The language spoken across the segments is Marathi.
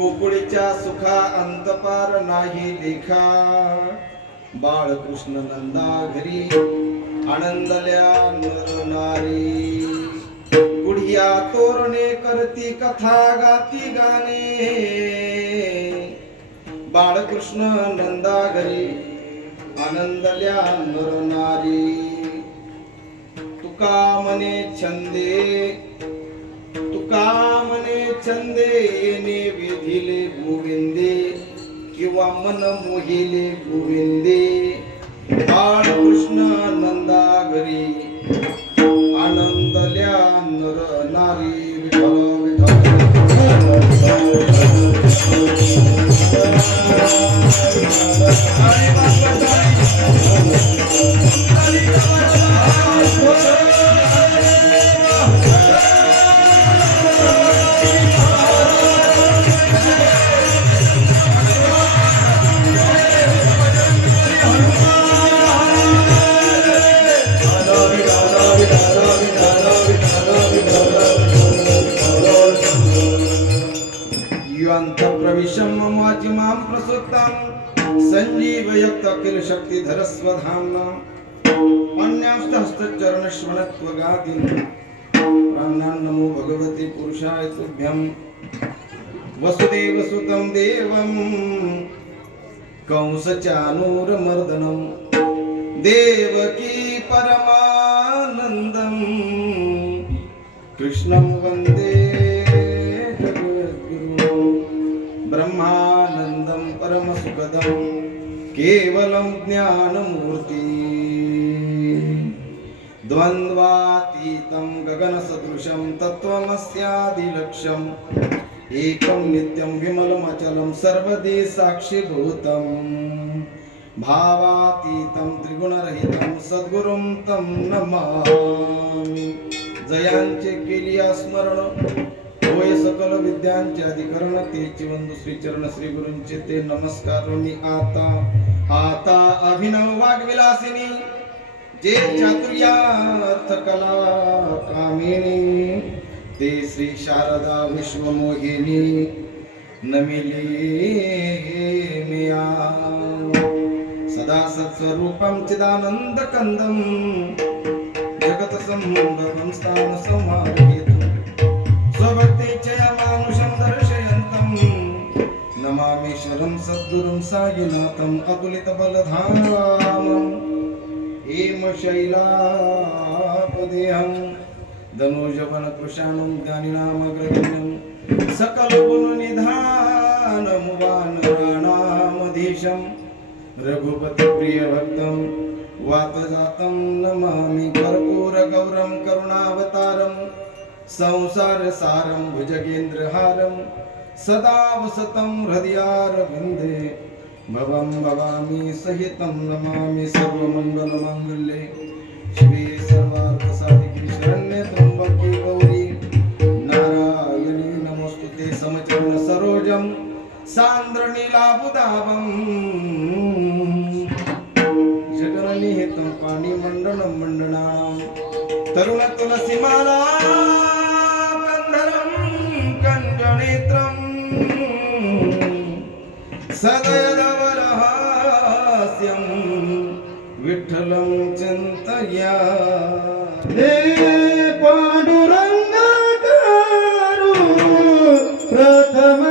गोकुळीच्या सुखा अंतपार नाही लेखा बाळकृष्ण नंदा घरी आनंदल्या नर नारी गुढिया तोरणे करती कथा गाती गाणे बाळकृष्ण नंदा घरी आनंदल्या नर नारी तुका मने छंदे येणे विधिले गोविंदे किंवा मन मोहिले गोविंदे बाळकृष्ण नंदा घरी आनंदल्या नर नारी प्रविशम माची मां प्रसुक्तां संजीवयक्त अखिल शक्तिधर स्वधाम्ना अन्यांस्त हस्तचरण श्वनत्वगादिन् प्राणान् नमो भगवते पुरुषाय तुभ्यं वसुदेव सुतं देवं कंसचानूरमर्दनं देवकी परमानन्दं कृष्णं वन्दे ब्रह्मानंदं परमसुखदं केवलं ज्ञानमूर्ति द्वन्द्वातीतं गगनसदृशं तत्त्वमस्यादिलक्ष्यम् एकं नित्यं विमलमचलं सर्वदे साक्षीभूतं भावातीतं त्रिगुणरहितं सद्गुरुं तं नमामि जयांचे केली स्मरण होय सकल विद्यांचे अधिकरण तेची वंदू श्री चरण श्री गुरूंचे ते नमस्कार मी आता अभिनव वाग्विलासिनी जे चातुर्यार्थ कला कामिनी ते श्री शारदा विश्वमोहिनी नमिली मिया सदा सत्स्वरूपं चिदानंद कंदं जगत संभवं स्थान समारयेतु स्वभक्तीचे मानुषं दर्शयन्तं नमामि शरणं सद्गुरुं साईनाथं अतुलित बलधामं हेम शैलापदेहं धनुजवन कृशाणं ज्ञानिनामग्रगण्यं सकल गुण निधानं वानराणामधीशं रघुपति प्रिय भक्तं वातजातं नमामि कर्पूर गौरं करुणावतारं संसार सारं भुजगेन्द्रहारं सदा वसतं हृदयारविन्दे भवं भवामि सहितं नमामि सर्वमङ्गलमाङ्गल्ये शिवे सर्वार्थसाधिके शरण्ये त्र्यम्बके गौरी नारायणी नमोस्तुते समचरण सरोजं सान्द्रनीलाबुदाभं जगन्निहितं पाणिमण्डनं मण्डनानां तरुण तुलसीमाला सदयदवरहास्यं विठ्ठलं चिन्तया हे पांडुरंगा करू प्रथम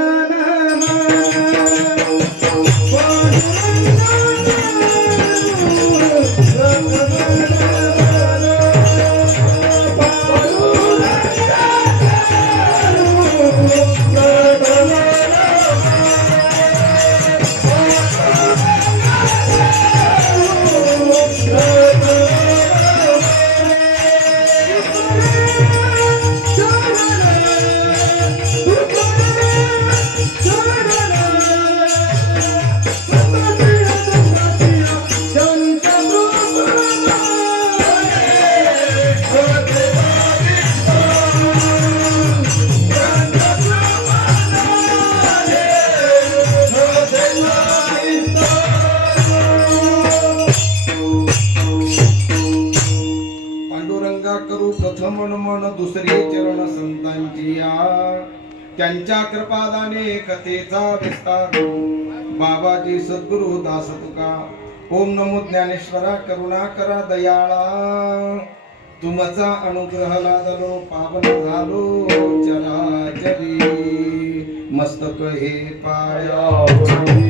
त्यांच्या कृपादाने कथेचा विस्तार बाबाजी सद्गुरु दास तुका. ओम नमो ज्ञानेश्वरा करुणा करा दयाळा. तुमचा अनुग्रह लादलो पावन झालो चराचरी. मस्तक हे पायावरी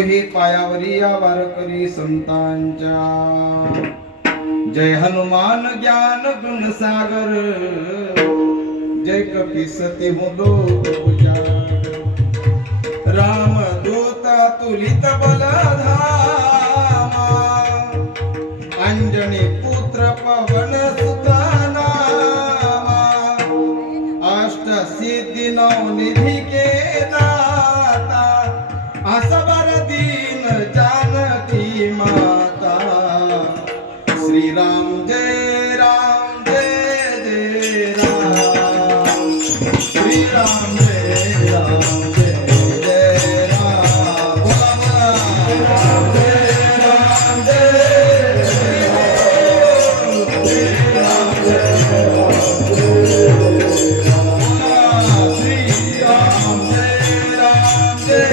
ही पायावरी या वारकरी संतांच्या. जय हनुमान ज्ञान गुण सागर. जय कपीसती मुदो राम दूता तुलित बलधामा. अंजनी पुत्र पवन सुता नामा. अष्ट सिद्धि नव निधि के दाता. असबर दीन जानकी माता. श्री राम जय राम जय जय राम. श्री राम जय राम जय जय राम. बोला बोला राम जय राम जय श्री राम जय राम जय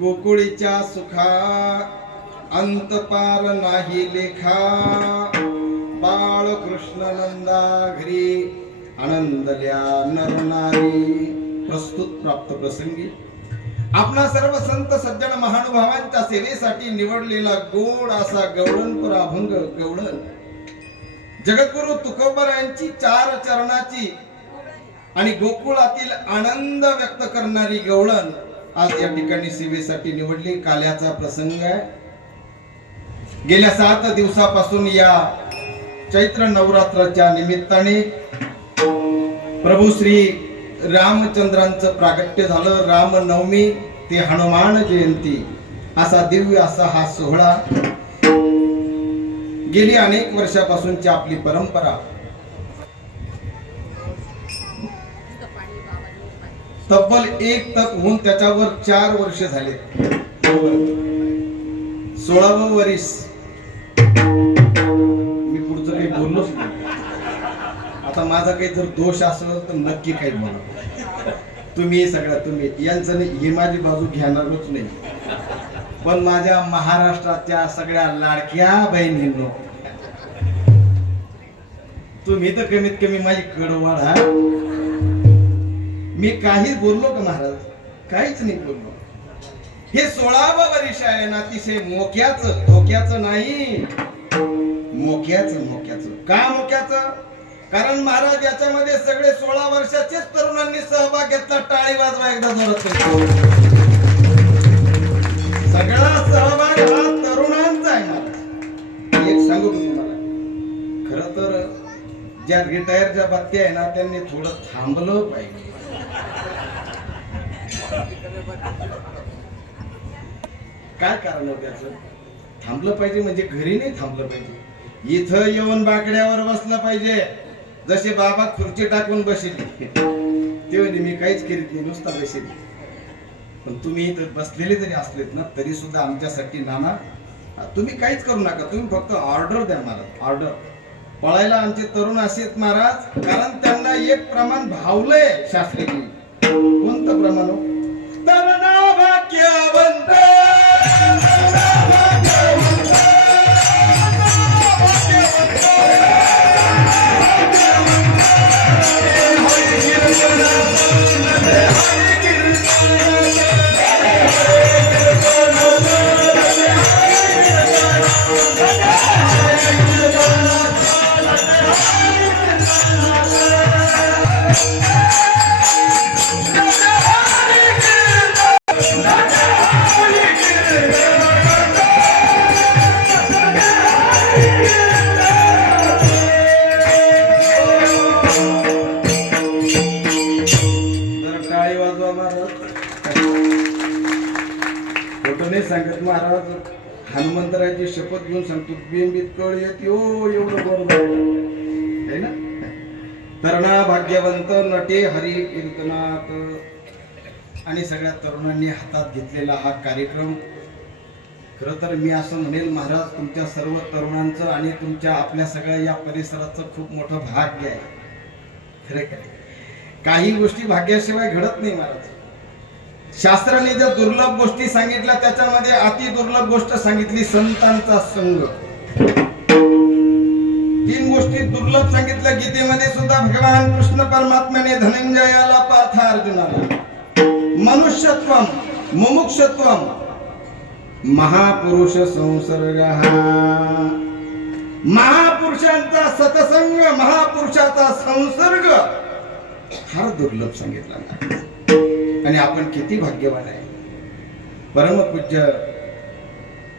गोकुळीच्या सुखा अंत पार नाही लेखा. बाळ कृष्ण नंदा घरी आनंदल्या नरनारी. प्रस्तुत प्राप्त प्रसंगी आपणा सर्व संत सज्जन महानुभावांच्या सेवेसाठी निवडलेला गोड असा गवळणपुर अभंग गवळण. जगद्गुरु तुकोबरायांची 4 चरणाची आणि गोकुळातील आनंद व्यक्त करणारी गवळण आज या ठिकाणी सेवेसाठी निवडली. काल्याचा प्रसंग आहे. गेल्या 7 दिवसापासून या चैत्र नवरात्राच्या निमित्ताने प्रभू श्री रामचंद्रांचं प्रागट्य झालं. रामनवमी ते हनुमान जयंती असा दिव्य असा हा सोहळा गेली अनेक वर्षापासूनची आपली परंपरा. तब्बल 1 तप होऊन त्याच्यावर 4 वर्ष झाले. 16वे वर्ष. मी पुढचं काही बोललोच नाही. आता माझा काही जर दोष असेल तर नक्की काही बोला. तुम्ही सगळ्या तुम्ही यांचं नाही, ही माझी बाजू घेणारच नाही. पण माझ्या महाराष्ट्राच्या सगळ्या लाडक्या बहिणींनो, तुम्ही तर कमीत कमी माझी कडवाड. मी काहीच बोललो का महाराज? काहीच नाही बोललो. हे 16वे वर्ष आहे ना, अतिशय मोक्याचं, धोक्याचं नाही, मोक्याचं. का मोक्याचं? कारण महाराज याच्यामध्ये सगळे 16 वर्षाचेच तरुणांनी सहभाग घेतला. टाळी वाजवा एकदा जोरात. सगळा सहभाग हा तरुणांचा आहे. महाराज एक सांगू तुम्हाला, खरं तर ज्या रिटायरच्या बाबती आहे ना, त्यांनी थोडं थांबलं पाहिजे. काय कारण होतं त्याचं? थांबलं पाहिजे म्हणजे घरी नाही थांबलं पाहिजे, इथं येऊन बाकड्यावर बसलं पाहिजे. जसे बाबा खुर्ची टाकून बसले ते म्हणे मी काहीच करीत नाही, नुसता बसेल. पण तुम्ही इथं बसलेले जरी असलेत ना तरी सुद्धा आमच्यासाठी नाना तुम्ही काहीच करू नका, तुम्ही फक्त ऑर्डर द्या मला, ऑर्डर. पळायला आमचे तरुण असेत महाराज, कारण त्यांना एक प्रमाण भावलंय शास्त्रीजी. कोणतं प्रमाण? तरुणा भाग्यवंत सांगत महाराज. हनुमंतरायाची शपथ घेऊन सांगतो, बिंबित कळ येते ओ एवढं बरोबर आहे ना. तरुणा भाग्यवंत नटे हरी कीर्तनात. आणि सगळ्या तरुणांनी हातात घेतलेला हा कार्यक्रम, खरं तर मी असं म्हणेल महाराज, तुमच्या सर्व तरुणांचं आणि तुमच्या आपल्या सगळ्या या परिसराचं खूप मोठं भाग्य आहे. खरे काय, काही गोष्टी भाग्याशिवाय घडत नाही महाराज. शास्त्राने ज्या दुर्लभ गोष्टी सांगितल्या त्याच्यामध्ये अति दुर्लभ गोष्ट सांगितली संतांचा संग. 3 गोष्टी दुर्लभ सांगितल्या गीतेमध्ये सुद्धा. भगवान कृष्ण परमात्म्याने धनंजयाला, पार्थ अर्जुनाला मनुष्यत्वम, मुमुक्षत्वम, महापुरुष संसर्ग, महापुरुषांचा सतसंग, महापुरुषाचा संसर्ग फार दुर्लभ सांगितला. आणि आपण किती भाग्यवान आहे. परमपूज्य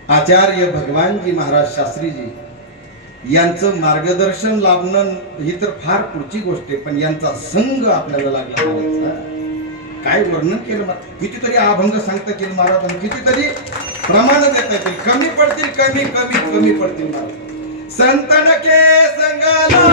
आचार्य भगवानजी महाराज शास्त्रीजी यांचं मार्गदर्शन लाभणं ही तर फार पुढची गोष्ट आहे, पण यांचा संघ आपल्याला लागला महाराज. काय वर्णन केलं, कितीतरी अभंग सांगता येईल महाराज, आणि कितीतरी प्रमाण देता येतील. कमी पडतील, कमी कमी कमी पडतील महाराज. संतन के संगाला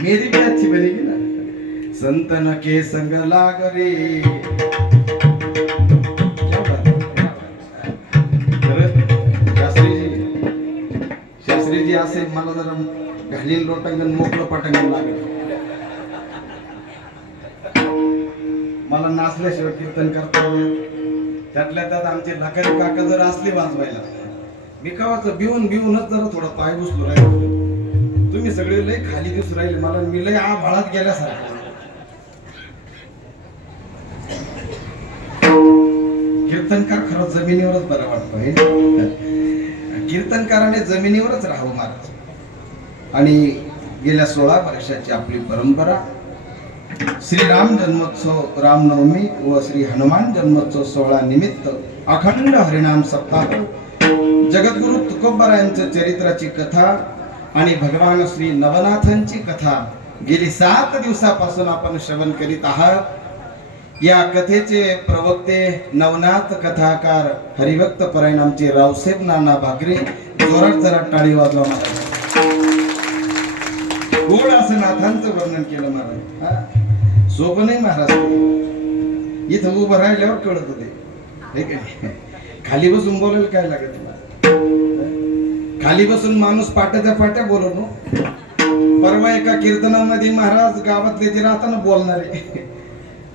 मेरी भी अच्छी बनेगी ना. संतन के संग लाग रे. शास्त्रीजी असे मला जरा घालीन लोटांगण मोकळं पटांगण लागलं. मला नाचल्याशिवाय कीर्तन करता त्यातल्या त्यात आमचे लकारी काका जर असले वाजवायला, मी कवाच भिवूनच जरा थोडा पाय बसलो राहिलो. तुम्ही सगळे लय खाली दिसू राहिले मला, मी लय आभाळात गेल्यासारखं. कीर्तनकार खरं जमिनीवरच बरं वाटतं. कीर्तनकाराने जमिनीवरच राहावं महाराज. आणि गेल्या 16 वर्षाची आपली परंपरा, श्रीराम जन्मोत्सव, रामनवमी व श्री हनुमान जन्मोत्सव सोहळा निमित्त अखंड हरिनाम सप्ताह, जगद्गुरु तुकोबारायांच्या चरित्राची कथा आणि भगवान श्री नवनाथांची कथा गेली 7 दिवसापासून आपण श्रवण करीत आहात. या कथेचे प्रवक्ते नवनाथ कथाकार हरिभक्त परायणामचे रावसाहेब नाना भागरे. जोरात जरा टाळी वाजवा महाराज. गोड असं नाथांचं वर्णन केलं महाराज. हा सोपं नाही महाराज. इथं उभं राहिल्यावर कळत होते हे काय. खाली बसून बोलायला काय लागत तुम्हाला? खाली बसून माणूस पाट्याच्या पाट्या बोलवतो. परवा एका कीर्तनामध्ये महाराज गावातले जे राहताना बोलणारे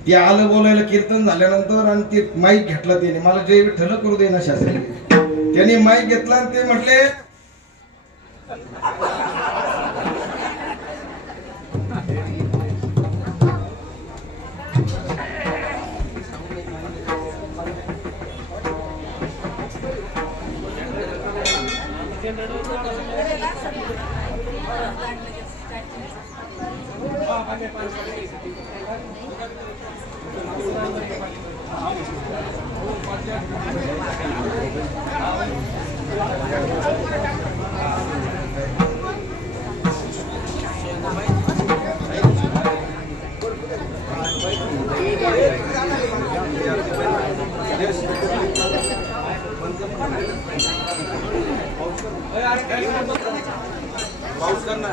ते आलं बोलायला कीर्तन झाल्यानंतर आणि ते माईक घेतला त्याने. मला जय विठ्ठल करू दे ना शास्त्री. त्याने माईक घेतला आणि ते म्हटले पाऊस करना